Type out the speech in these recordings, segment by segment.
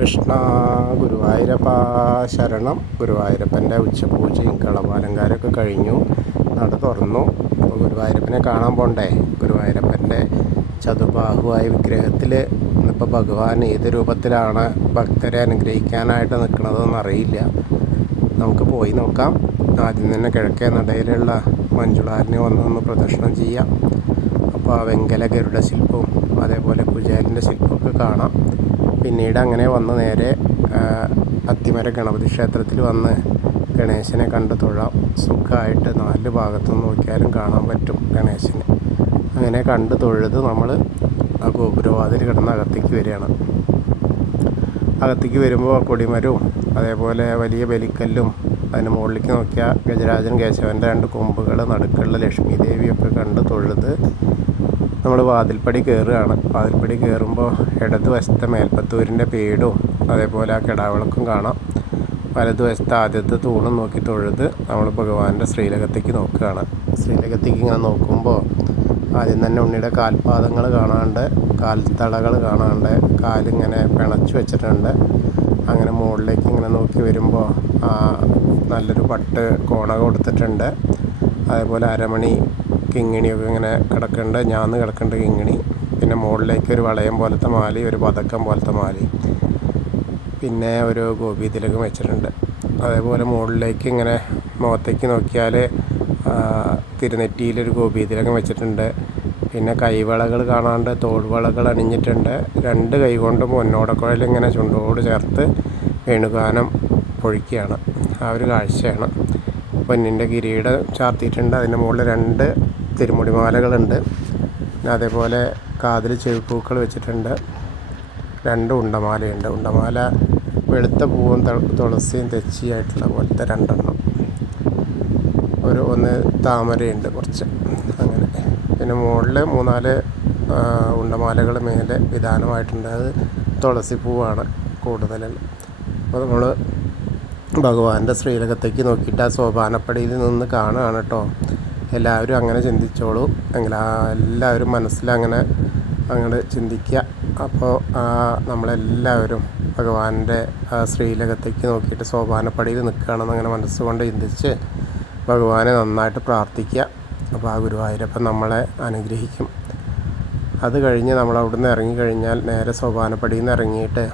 കൃഷ്ണ ഗുരുവായൂരപ്പ ശരണം. ഗുരുവായൂരപ്പൻ്റെ ഉച്ചപൂജയും കളഭാലങ്കാരമൊക്കെ കഴിഞ്ഞു, നട തുറന്നു. അപ്പോൾ ഗുരുവായൂരപ്പനെ കാണാൻ പോണ്ടേ? ഗുരുവായൂരപ്പൻ്റെ ചതുർബാഹുവായ വിഗ്രഹത്തിൽ ഇന്നിപ്പോൾ ഭഗവാൻ ഏത് രൂപത്തിലാണ് ഭക്തരെ അനുഗ്രഹിക്കാനായിട്ട് നിൽക്കുന്നതെന്ന് അറിയില്ല. നമുക്ക് പോയി നോക്കാം. ആദ്യം തന്നെ കിഴക്കേ നടയിലുള്ള മഞ്ജുളാരനെ വന്നൊന്ന് പ്രദക്ഷിണം ചെയ്യാം. അപ്പോൾ ആ വെങ്കല ഗരുഡ ശില്പവും അതേപോലെ കുചേലൻ്റെ ശില്പമൊക്കെ കാണാം. പിന്നീട് അങ്ങനെ വന്ന് നേരെ അത്തിമര ഗണപതി ക്ഷേത്രത്തിൽ വന്ന് ഗണേശനെ കണ്ട് തൊഴാം. സുഖമായിട്ട് 4 ഭാഗത്തുനിന്ന് നോക്കിയാലും കാണാൻ പറ്റും ഗണേശനെ. അങ്ങനെ കണ്ട് തൊഴുത് നമ്മൾ ആ ഗോപുരവാതിൽ കിടന്ന് അകത്തേക്ക് വരികയാണ്. അകത്തേക്ക് വരുമ്പോൾ കൊടിമരവും അതേപോലെ വലിയ ബലിക്കല്ലും അതിന് മുകളിലേക്ക് നോക്കിയാൽ ഗജരാജൻ കേശവൻ്റെ 2 കൊമ്പുകൾ, നടുക്കുള്ള ലക്ഷ്മി ദേവിയൊക്കെ കണ്ട് തൊഴുത് നമ്മൾ വാതിൽപ്പടി കയറുകയാണ്. വാതിൽപ്പടി കയറുമ്പോൾ ഇടതുവശത്തെ മേൽപ്പത്തൂരിൻ്റെ പേടും അതേപോലെ ആ കിടാവിളക്കും കാണാം. വലതുവശത്തെ ആദ്യത്തെ തൂണും നോക്കി തൊഴുത് നമ്മൾ ഭഗവാന്റെ ശ്രീലകത്തേക്ക് നോക്കുകയാണ്. ശ്രീലകത്തേക്ക് ഇങ്ങനെ നോക്കുമ്പോൾ ആദ്യം തന്നെ ഉണ്ണിയുടെ കാൽപാദങ്ങൾ കാണാണ്ട്, കാൽത്തളകൾ കാണാണ്ട്, കാലിങ്ങനെ പിണച്ചു വെച്ചിട്ടുണ്ട്. അങ്ങനെ മുകളിലേക്ക് ഇങ്ങനെ നോക്കി വരുമ്പോൾ നല്ലൊരു പട്ട് കോണ കൊടുത്തിട്ടുണ്ട്. അതേപോലെ അരമണി കിങ്ങിണിയൊക്കെ ഇങ്ങനെ കിടക്കുന്നുണ്ട്, ഞാന്ന് കിടക്കുന്നുണ്ട് കിങ്ങിണി. പിന്നെ മുകളിലേക്ക് ഒരു വളയം പോലത്തെ മാലി, ഒരു പതക്കം പോലത്തെ മാലി, പിന്നെ ഒരു ഗോപീതിലകം വെച്ചിട്ടുണ്ട്. അതേപോലെ മുകളിലേക്ക് ഇങ്ങനെ മുഖത്തേക്ക് നോക്കിയാൽ തിരുനെറ്റിയിലൊരു ഗോപീതിലകം വെച്ചിട്ടുണ്ട്. പിന്നെ കൈവളകൾ കാണാണ്ട്, തോൾവളകൾ അണിഞ്ഞിട്ടുണ്ട്. 2 കൈ കൊണ്ടും പൊന്നോടക്കുഴൽ ഇങ്ങനെ ചുണ്ടോട് ചേർത്ത് വേണുഗാനം പൊഴിക്കുകയാണ്. ആ ഒരു കാഴ്ചയാണ്. പൊന്നിൻ്റെ കിരീടം ചാർത്തിയിട്ടുണ്ട്. അതിൻ്റെ മുകളിൽ 2 തിരുമുടിമാലകളുണ്ട്. അതേപോലെ കാതിൽ ചെവിപ്പൂക്കൾ വെച്ചിട്ടുണ്ട്. 2 ഉണ്ടമാലയുണ്ട്. ഉണ്ടമാല വെളുത്ത പൂവും തുളസിയും തെച്ചിയായിട്ടുള്ള പോലത്തെ 2 എണ്ണം. ഒന്ന് താമരയുണ്ട് കുറച്ച്. അങ്ങനെ പിന്നെ മുകളിൽ 3-4 ഉണ്ടമാലകൾ മേലെ വിധാനമായിട്ടുണ്ട്. അത് തുളസിപ്പൂവാണ് കൂടുതലും. അപ്പോൾ നമ്മൾ ഭഗവാന്റെ ശ്രീലകത്തേക്ക് നോക്കിയിട്ട് ആ സോപാനപ്പടിയിൽ നിന്ന് കാണുകയാണ് കേട്ടോ. എല്ലാവരും അങ്ങനെ ചിന്തിച്ചോളൂ. എല്ലാവരും മനസ്സിലങ്ങനെ അങ്ങോട്ട് ചിന്തിക്കുക. അപ്പോൾ നമ്മളെല്ലാവരും ഭഗവാന്റെ ശ്രീലകത്തേക്ക് നോക്കിയിട്ട് സോപാനപ്പടിയിൽ നിൽക്കുകയാണെന്ന് അങ്ങനെ മനസ്സുകൊണ്ട് ചിന്തിച്ച് ഭഗവാനെ നന്നായിട്ട് പ്രാർത്ഥിക്കുക. അപ്പോൾ ആ ഗുരുവായൂരപ്പൻ നമ്മളെ അനുഗ്രഹിക്കും. അത് കഴിഞ്ഞ് നമ്മൾ അവിടുന്ന് ഇറങ്ങിക്കഴിഞ്ഞാൽ നേരെ സോപാനപ്പടിയിൽ നിന്ന് ഇറങ്ങിയിട്ട്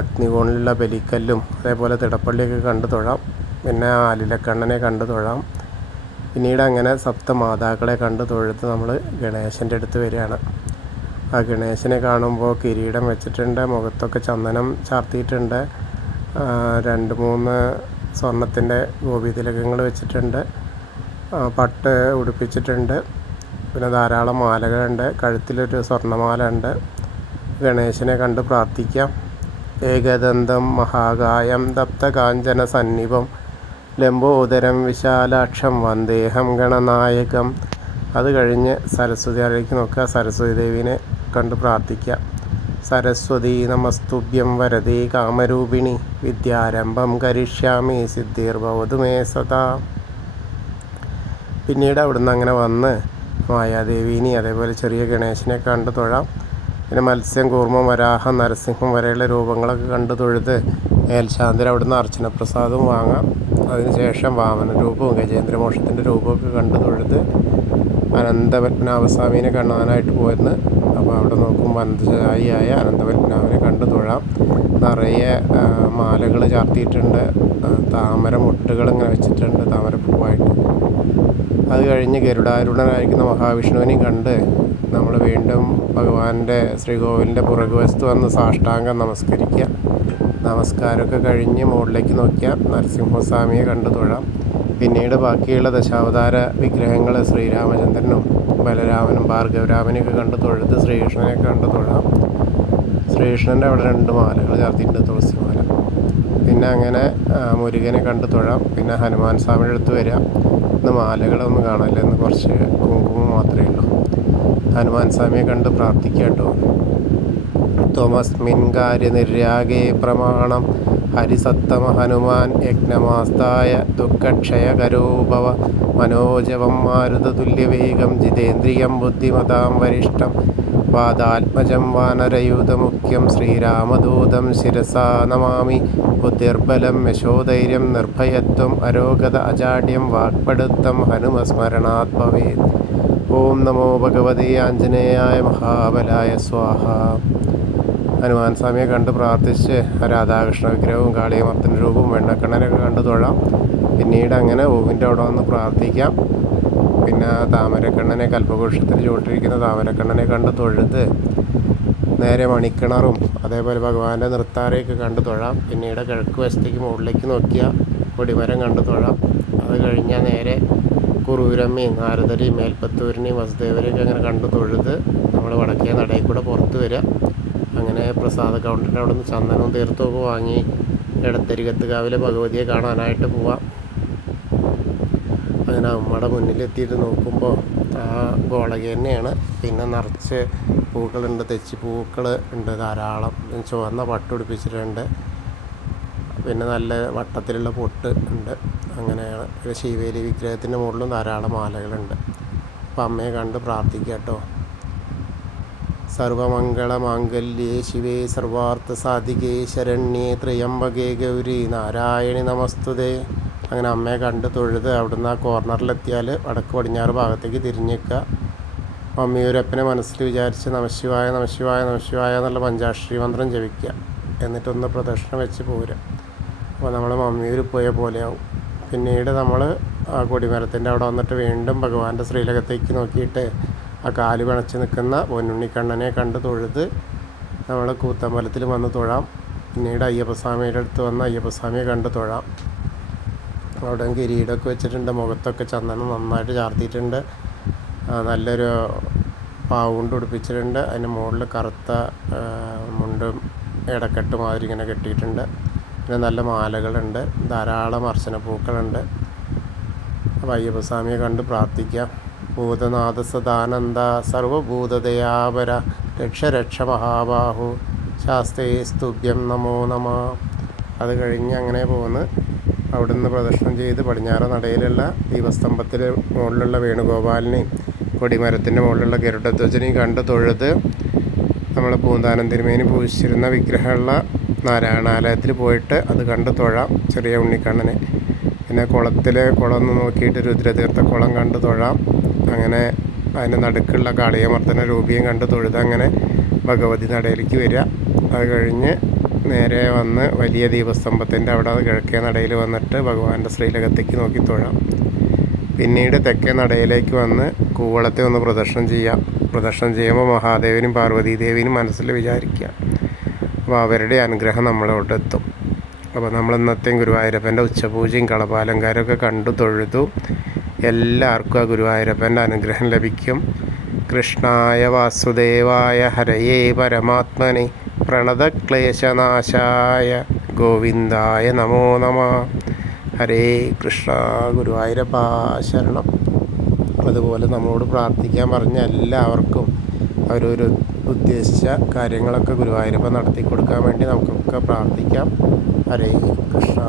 അഗ്നികോണിലുള്ള ബലിക്കല്ലും അതേപോലെ തിടപ്പള്ളിയൊക്കെ കണ്ടു തൊഴാം. പിന്നെ ആലിലക്കണ്ണനെ കണ്ടു തൊഴാം. പിന്നീട് അങ്ങനെ 7 മാതാക്കളെ കണ്ടു തൊഴുത്ത് നമ്മൾ ഗണേശൻ്റെ അടുത്ത് വരികയാണ്. ആ ഗണേശനെ കാണുമ്പോൾ കിരീടം വെച്ചിട്ടുണ്ട്, മുഖത്തൊക്കെ ചന്ദനം ചാർത്തിയിട്ടുണ്ട്, 2-3 സ്വർണത്തിൻ്റെ ഗോപീതിലകങ്ങൾ വെച്ചിട്ടുണ്ട്, പട്ട് ഉടുപ്പിച്ചിട്ടുണ്ട്. പിന്നെ ധാരാളം മാലകളുണ്ട്, കഴുത്തിലൊരു സ്വർണ്ണമാല ഉണ്ട്. ഗണേശനെ കണ്ട് പ്രാർത്ഥിക്കാം. ഏകദന്തം മഹാകായം തപ്തകാഞ്ചന സന്നിഭം ലംബോദരം വിശാലാക്ഷം വന്ദേഹം ഗണനായകം. അത് കഴിഞ്ഞ് സരസ്വതിയിലേക്ക് നോക്കുക. സരസ്വതി ദേവിനെ കണ്ട് പ്രാർത്ഥിക്കുക. സരസ്വതി നമസ്തുഭ്യം വരദേ കാമരൂപിണി വിദ്യാരംഭം കരിഷ്യാമി സിദ്ധിർഭവതു മേ സദാ. പിന്നീട് അവിടുന്ന് അങ്ങനെ വന്ന് മായാദേവീനി അതേപോലെ ചെറിയ ഗണേശനെ കണ്ട് തൊഴാം. പിന്നെ മത്സ്യം, കൂർമ്മം, വരാഹം, നരസിംഹം വരെയുള്ള രൂപങ്ങളൊക്കെ കണ്ട് തൊഴുത് മേൽശാന്തിൽ അവിടുന്ന് അർച്ചന പ്രസാദവും വാങ്ങാം. അതിനുശേഷം വാമന രൂപവും ഗജേന്ദ്രമോക്ഷത്തിൻ്റെ രൂപമൊക്കെ കണ്ട് തൊഴുത് അനന്തപത്മനാഭസ്വാമീനെ കാണാനായിട്ട് പോയിരുന്നു. അപ്പോൾ അവിടെ നോക്കുമ്പോൾ അനന്തശായിയായ അനന്തപത്മനാഭനെ കണ്ട് തൊഴാം. നിറയെ മാലകൾ ചാർത്തിയിട്ടുണ്ട്, താമര മുട്ടുകൾ ഇങ്ങനെ വെച്ചിട്ടുണ്ട് താമരപ്പൂവായിട്ട്. അത് കഴിഞ്ഞ് ഗരുഡാരൂഢനായിരിക്കുന്ന മഹാവിഷ്ണുവിനെയും കണ്ട് നമ്മൾ വീണ്ടും ഭഗവാന്റെ ശ്രീകോവിലിൻ്റെ പുറകുവശത്ത് വന്ന് സാഷ്ടാംഗം നമസ്കരിക്കുക. നമസ്കാരമൊക്കെ കഴിഞ്ഞ് മുകളിലേക്ക് നോക്കിയാൽ നരസിംഹസ്വാമിയെ കണ്ടു തൊഴാം. പിന്നീട് ബാക്കിയുള്ള ദശാവതാര വിഗ്രഹങ്ങൾ ശ്രീരാമചന്ദ്രനും ബലരാമനും ഭാർഗവരാമനെയൊക്കെ കണ്ട് തൊഴുത് ശ്രീകൃഷ്ണനെ കണ്ടു തൊഴാം. ശ്രീകൃഷ്ണൻ്റെ അവിടെ 2 മാലകൾ ചാർത്തിയിട്ടുണ്ട്, തുളസിമാല. പിന്നെ അങ്ങനെ മുരുകനെ കണ്ടു തൊഴാം. പിന്നെ ഹനുമാൻ സ്വാമിയുടെ അടുത്ത് വരിക. ഇന്ന് മാലകളൊന്നും കാണില്ല, ഇന്ന് കുറച്ച് കുങ്കുമം മാത്രമേ ഉള്ളൂ. ഹനുമാൻ സ്വാമിയെ കണ്ട് പ്രാർത്ഥിക്കുക കേട്ടോ. ത്വമസ്മിൻ കാര്യനിര്യാഗേ പ്രമാണം ഹരിസത്തമ ഹനുമാൻ യജ്ഞമാസ്തായ ദുഃഖക്ഷയകരോഭവ മനോജവം മാരുതതുല്യവേഗം ജിതേന്ദ്രിയം ബുദ്ധിമതാം വരിഷ്ഠം വാദാത്മജം വാനരയൂതമുഖ്യം ശ്രീരാമദൂതം ശിരസാ നമാമി. ബുദ്ധിർബലം യശോധൈര്യം നിർഭയത്വം അരോഗത അജാഡ്യം വാക്പടുത്തം ഹനുമസ്മരണാത് ഭവേത്. ഓം നമോ ഭഗവതേ ആഞ്ജനേയായ മഹാബലായ സ്വാഹ. ഹനുമാൻ സ്വാമിയെ കണ്ട് പ്രാർത്ഥിച്ച് രാധാകൃഷ്ണ വിഗ്രഹവും കാളിയമർത്തന രൂപവും വെണ്ണക്കണ്ണനൊക്കെ കണ്ടു തൊഴാം. പിന്നീട് അങ്ങനെ ഓവിൻ്റെ അവിടെ വന്ന് പ്രാർത്ഥിക്കാം. പിന്നെ താമരക്കണ്ണനെ, കൽപ്പവൃക്ഷത്തിന് ചുവട്ടിരിക്കുന്ന താമരക്കണ്ണനെ കണ്ട് തൊഴുത് നേരെ മണിക്കിണറും അതേപോലെ ഭഗവാന്റെ നൃത്താരെയൊക്കെ കണ്ടു തൊഴാം. പിന്നീട് കിഴക്ക് വശത്തേക്ക് മുകളിലേക്ക് നോക്കിയാൽ കൊടിമരം കണ്ടു തൊഴാം. അത് കഴിഞ്ഞാൽ നേരെ കുറൂരമ്മയും നാരദരെയും മേൽപ്പത്തൂരിനെയും വസുദേവരെയൊക്കെ അങ്ങനെ കണ്ടു തൊഴുത് നമ്മൾ വടക്കേ നടയിൽ കൂടെ പുറത്ത് വരിക. അങ്ങനെ പ്രസാദ കൗണ്ടറിൻ്റെ അവിടെ നിന്ന് ചന്ദനവും തീർത്ഥമൊക്കെ വാങ്ങി ഇടത്തരികത്തുകാവിലെ ഭഗവതിയെ കാണാനായിട്ട് പോവാം. അങ്ങനെ അമ്മയുടെ മുന്നിലെത്തിയിട്ട് നോക്കുമ്പോൾ ആ ഗോളക തന്നെയാണ്. പിന്നെ നിറച്ച് പൂക്കളുണ്ട്, തെച്ചിപ്പൂക്കൾ ഉണ്ട് ധാരാളം. ചുവന്ന പട്ടുപിടിപ്പിച്ചിട്ടുണ്ട്. പിന്നെ നല്ല വട്ടത്തിലുള്ള പൊട്ട് ഉണ്ട്. അങ്ങനെയാണ്. പിന്നെ ശിവേലി വിഗ്രഹത്തിൻ്റെ മുകളിലും ധാരാളം മാലകളുണ്ട്. അപ്പം അമ്മയെ കണ്ട് പ്രാർത്ഥിക്കുക കേട്ടോ. സർവമംഗളമാംഗല്യേ ശിവേ സർവാർത്ഥ സാധികേ ശരണ്യേ ത്രയംബകേ ഗൗരി നാരായണി നമസ്തുതേ. അങ്ങനെ അമ്മയെ കണ്ട് തൊഴുത് അവിടുന്ന് ആ കോർണറിലെത്തിയാൽ വടക്ക് പടിഞ്ഞാറ് ഭാഗത്തേക്ക് തിരിഞ്ഞിക്കുക. മമ്മിയൂരപ്പനെ മനസ്സിൽ വിചാരിച്ച് നമശിവായ നമശിവായ നമശിവായ എന്നുള്ള പഞ്ചാക്ഷരി മന്ത്രം ജപിക്കുക. എന്നിട്ടൊന്ന് പ്രദക്ഷിണം വെച്ച് പോരുക. അപ്പോൾ നമ്മൾ മമ്മിയൂർ പോയ പോലെയാവും. പിന്നീട് നമ്മൾ ആ കൊടിമരത്തിൻ്റെ അവിടെ വന്നിട്ട് വീണ്ടും ഭഗവാന്റെ ശ്രീലകത്തേക്ക് നോക്കിയിട്ട് ആ കാല് പിണച്ച് നിൽക്കുന്ന പൊന്നുണ്ണിക്കണ്ണനെ കണ്ട് തൊഴുത് നമ്മൾ കൂത്തമ്പലത്തിൽ വന്ന് തൊഴാം. പിന്നീട് അയ്യപ്പസ്വാമിയുടെ അടുത്ത് വന്ന് അയ്യപ്പസ്വാമിയെ കണ്ട് തൊഴാം. അവിടെ കിരീടമൊക്കെ വെച്ചിട്ടുണ്ട്. മുഖത്തൊക്കെ ചന്ദനം നന്നായിട്ട് ചാർത്തിയിട്ടുണ്ട്. നല്ലൊരു പാവുകൊണ്ട് ഉടുപ്പിച്ചിട്ടുണ്ട്. അതിന് മുകളിൽ കറുത്ത മുണ്ടും ഇടക്കെട്ട് മാതിരി ഇങ്ങനെ കെട്ടിയിട്ടുണ്ട്. പിന്നെ നല്ല മാലകളുണ്ട്, ധാരാളം അർച്ചനപ്പൂക്കളുണ്ട്. അപ്പോൾ അയ്യപ്പസ്വാമിയെ കണ്ട് പ്രാർത്ഥിക്കാം. ഭൂതനാഥ സദാനന്ദ സർവഭൂതദയാപര രക്ഷ രക്ഷ മഹാബാഹു ശാസ്ത്രേ സ്തുഭ്യം നമോ നമ. അത് കഴിഞ്ഞ് അങ്ങനെ പോന്ന് അവിടുന്ന് പ്രദക്ഷിണം ചെയ്ത് പടിഞ്ഞാറ് നടയിലുള്ള ദീപസ്തംഭത്തിൽ മുകളിലുള്ള വേണുഗോപാലിനെയും കൊടിമരത്തിൻ്റെ മുകളിലുള്ള ഗരുഡധ്വജനെയും കണ്ട് തൊഴുത് നമ്മൾ പൂന്താനം തിരുമേനി പൂജിച്ചിരുന്ന വിഗ്രഹമുള്ള നാരായണാലയത്തിൽ പോയിട്ട് അത് കണ്ട് തൊഴാം, ചെറിയ ഉണ്ണിക്കണ്ണനെ. പിന്നെ കുളം നോക്കിയിട്ട് രുദ്രതീർത്ഥ കുളം കണ്ട് തൊഴാം. അങ്ങനെ അതിൻ്റെ നടുക്കുള്ള കാളിയമർദ്ദന രൂപിയും കണ്ട് തൊഴുത് അങ്ങനെ ഭഗവതി നടയിലേക്ക് വരിക. അത് കഴിഞ്ഞ് നേരെ വന്ന് വലിയ ദീപസ്തംഭത്തിൻ്റെ അവിടെ കിഴക്കേ നടയിൽ വന്നിട്ട് ഭഗവാന്റെ ശ്രീലകത്തേക്ക് നോക്കി തൊഴാം. പിന്നീട് തെക്കേ നടയിലേക്ക് വന്ന് കൂവളത്തെ ഒന്ന് പ്രദക്ഷിണം ചെയ്യാം. പ്രദക്ഷിണം ചെയ്യുമ്പോൾ മഹാദേവനും പാർവതീദേവിനും മനസ്സിൽ വിചാരിക്കുക. അപ്പോൾ അവരുടെ അനുഗ്രഹം നമ്മളോട് എത്തും. അപ്പോൾ നമ്മൾ ഇന്നത്തെയും ഗുരുവായൂരപ്പൻ്റെ ഉച്ചപൂജയും കളഭാലങ്കാരമൊക്കെ കണ്ടു തൊഴുതു. എല്ലാവർക്കും ആ ഗുരുവായൂരപ്പൻ്റെ അനുഗ്രഹം ലഭിക്കും. കൃഷ്ണായ വാസുദേവായ ഹരയേ പരമാത്മനെ പ്രണതക്ലേശനാശായ ഗോവിന്ദായ നമോ നമ. ഹരേ കൃഷ്ണ. ഗുരുവായൂരപ്പ ശരണം. അതുപോലെ നമ്മളോട് പ്രാർത്ഥിക്കാൻ പറഞ്ഞ എല്ലാവർക്കും അവരൊരു ഉദ്ദേശിച്ച കാര്യങ്ങളൊക്കെ ഗുരുവായൂരപ്പ നടത്തി കൊടുക്കാൻ വേണ്ടി നമുക്കൊക്കെ പ്രാർത്ഥിക്കാം. ഹരേ കൃഷ്ണ.